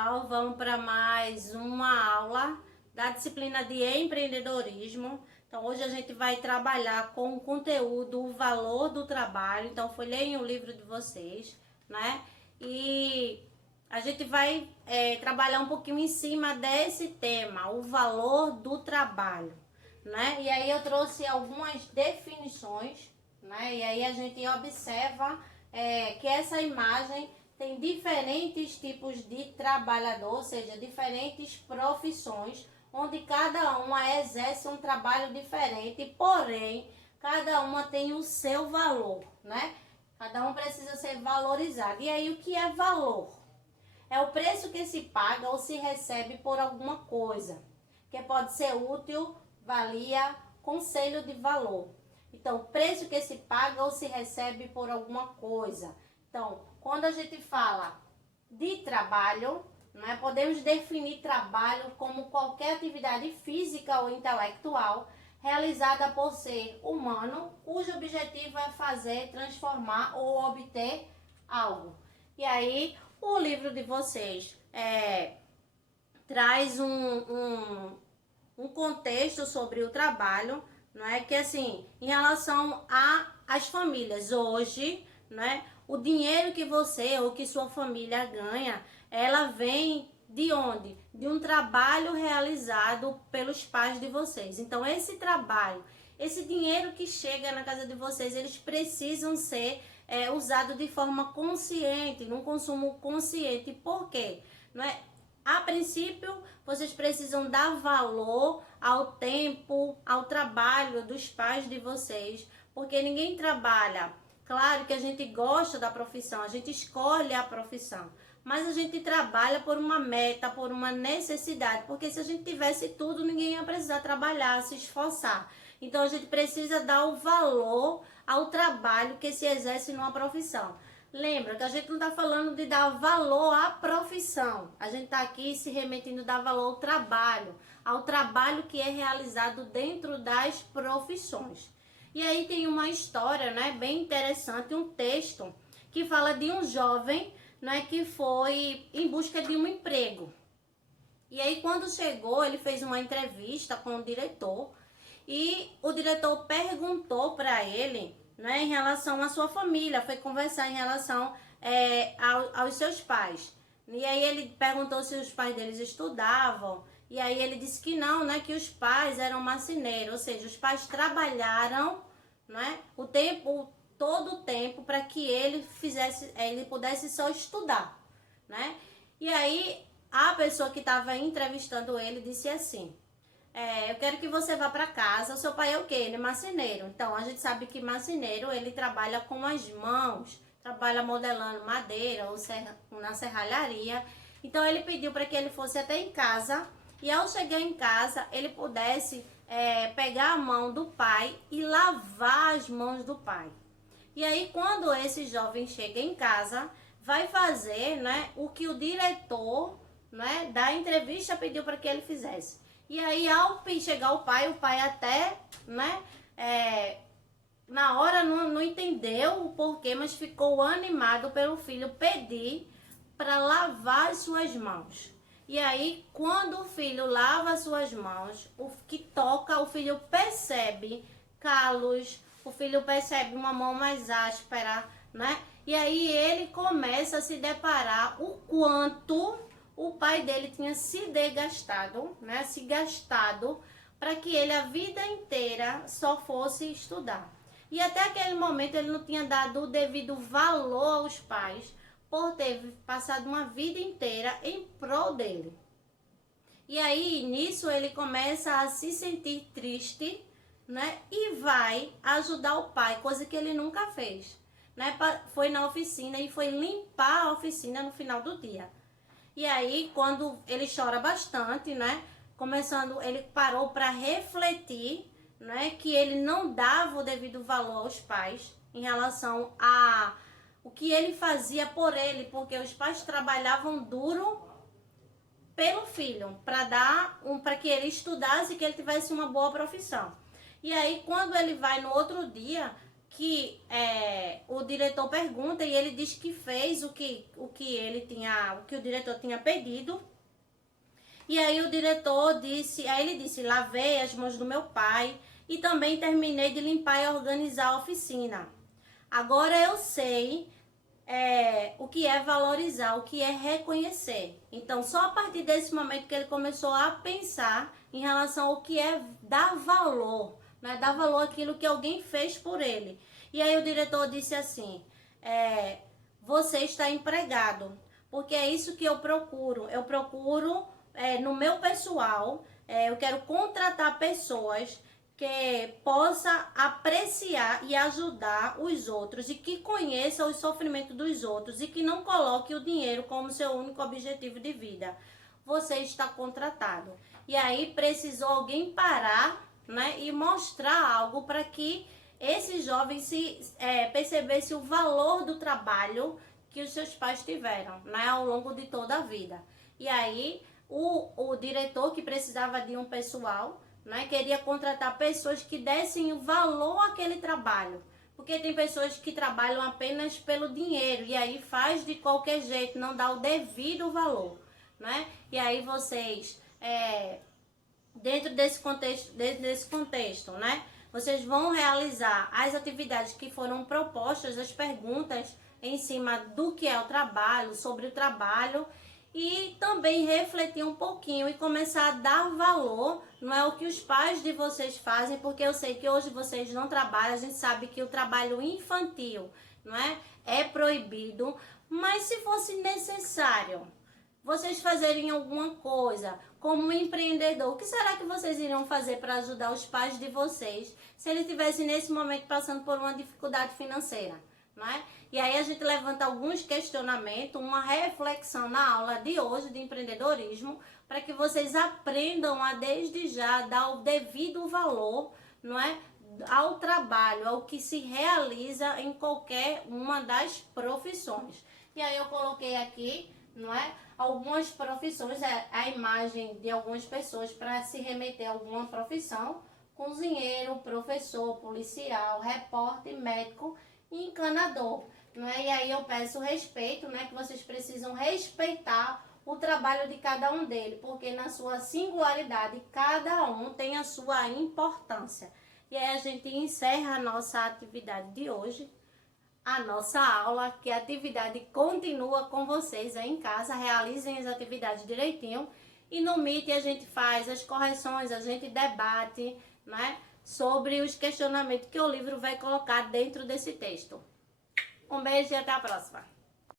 pessoal, vamos para mais uma aula da disciplina de empreendedorismo. Então hoje a gente vai trabalhar com o conteúdo, o valor do trabalho. Então folheiem o livro de vocês, né? E a gente vai trabalhar um pouquinho em cima desse tema, o valor do trabalho, né? E aí eu trouxe algumas definições, né? E aí a gente observa que essa imagem tem diferentes tipos de trabalhador, ou seja, diferentes profissões, onde cada uma exerce um trabalho diferente, porém, cada uma tem o seu valor, né? Cada um precisa ser valorizado. E aí, o que é valor? É o preço que se paga ou se recebe por alguma coisa, que pode ser útil, valia, conselho de valor. Então, o preço que se paga ou se recebe por alguma coisa. Então, quando a gente fala de trabalho, né, podemos definir trabalho como qualquer atividade física ou intelectual realizada por ser humano, cujo objetivo é fazer, transformar ou obter algo. E aí, o livro de vocês traz um contexto sobre o trabalho, não é? Que assim, em relação às famílias, hoje, não é? O dinheiro que você ou que sua família ganha, ela vem de onde? De um trabalho realizado pelos pais de vocês. Então, esse trabalho, esse dinheiro que chega na casa de vocês, eles precisam ser usado de forma consciente, num consumo consciente. Por quê? Não é? A princípio, vocês precisam dar valor ao tempo, ao trabalho dos pais de vocês, porque ninguém trabalha. Claro que a gente gosta da profissão, a gente escolhe a profissão, mas a gente trabalha por uma meta, por uma necessidade, porque se a gente tivesse tudo, ninguém ia precisar trabalhar, se esforçar. Então a gente precisa dar o valor ao trabalho que se exerce numa profissão. Lembra que a gente não está falando de dar valor à profissão. A gente está aqui se remetendo a dar valor ao trabalho que é realizado dentro das profissões. E aí tem uma história, né, bem interessante, um texto que fala de um jovem, né, que foi em busca de um emprego. E aí quando chegou, ele fez uma entrevista com o diretor e o diretor perguntou para ele, né, em relação à sua família, foi conversar em relação aos seus pais. E aí ele perguntou se os pais deles estudavam, e aí ele disse que não, né, que os pais eram marceneiros, ou seja, os pais trabalharam, né, todo o tempo para que ele pudesse só estudar, né? E aí a pessoa que estava entrevistando ele disse assim: eu quero que você vá para casa. O seu pai é o quê? Ele é marceneiro. Então, a gente sabe que marceneiro, ele trabalha com as mãos, trabalha modelando madeira ou na serralharia. Então, ele pediu para que ele fosse até em casa e ao chegar em casa, ele pudesse pegar a mão do pai e lavar as mãos do pai. E aí, quando esse jovem chega em casa, vai fazer, né, o que o diretor, né, da entrevista pediu para que ele fizesse. E aí, ao chegar o pai até, né, na hora não entendeu o porquê, mas ficou animado pelo filho pedir para lavar as suas mãos. E aí, quando o filho lava as suas mãos, o que toca, o filho percebe calos, o filho percebe uma mão mais áspera, né? E aí ele começa a se deparar o quanto o pai dele tinha se desgastado, né? Se gastado para que ele a vida inteira só fosse estudar. E até aquele momento ele não tinha dado o devido valor aos pais por ter passado uma vida inteira em prol dele. E aí, nisso, ele começa a se sentir triste, né? E vai ajudar o pai, coisa que ele nunca fez, né? Foi na oficina e foi limpar a oficina no final do dia. E aí, quando ele chora bastante, né? Ele parou para refletir, né? Que ele não dava o devido valor aos pais em relação a o que ele fazia por ele, porque os pais trabalhavam duro pelo filho, para que ele estudasse e que ele tivesse uma boa profissão. E aí, quando ele vai no outro dia, que o diretor pergunta e ele diz que fez o que o diretor tinha pedido. E aí o diretor disse, aí ele disse, lavei as mãos do meu pai e também terminei de limpar e organizar a oficina. Agora eu sei o que é valorizar, o que é reconhecer. Então, só a partir desse momento que ele começou a pensar em relação ao que é dar valor, né? Dar valor àquilo que alguém fez por ele. E aí o diretor disse assim, você está empregado, porque é isso que eu procuro. Eu procuro no meu pessoal, eu quero contratar pessoas que possa apreciar e ajudar os outros e que conheça o sofrimento dos outros e que não coloque o dinheiro como seu único objetivo de vida. Você está contratado. E aí precisou alguém parar, né, e mostrar algo para que esse jovem percebesse o valor do trabalho que os seus pais tiveram, né, ao longo de toda a vida. E aí o diretor, que precisava de um pessoal, né, queria contratar pessoas que dessem o valor àquele trabalho. Porque tem pessoas que trabalham apenas pelo dinheiro e aí faz de qualquer jeito, não dá o devido valor, né? E aí vocês, dentro desse contexto, né, vocês vão realizar as atividades que foram propostas, as perguntas em cima do que é o trabalho, sobre o trabalho, e também refletir um pouquinho e começar a dar valor, não é o que os pais de vocês fazem, porque eu sei que hoje vocês não trabalham, a gente sabe que o trabalho infantil, não é proibido, mas se fosse necessário vocês fazerem alguma coisa como um empreendedor, o que será que vocês iriam fazer para ajudar os pais de vocês se eles estivessem nesse momento passando por uma dificuldade financeira, não é? E aí a gente levanta alguns questionamentos, uma reflexão na aula de hoje de empreendedorismo, para que vocês aprendam a desde já dar o devido valor, não é, ao trabalho, ao que se realiza em qualquer uma das profissões. E aí eu coloquei aqui, não é, algumas profissões, a imagem de algumas pessoas para se remeter a alguma profissão: cozinheiro, professor, policial, repórter, médico e encanador, não é? E aí eu peço respeito, né, que vocês precisam respeitar o trabalho de cada um deles, porque na sua singularidade cada um tem a sua importância. E aí a gente encerra a nossa atividade de hoje, a nossa aula, que a atividade continua com vocês aí em casa. Realizem as atividades direitinho e no Meet a gente faz as correções, a gente debate, né, sobre os questionamentos que o livro vai colocar dentro desse texto. Um beijo e até a próxima!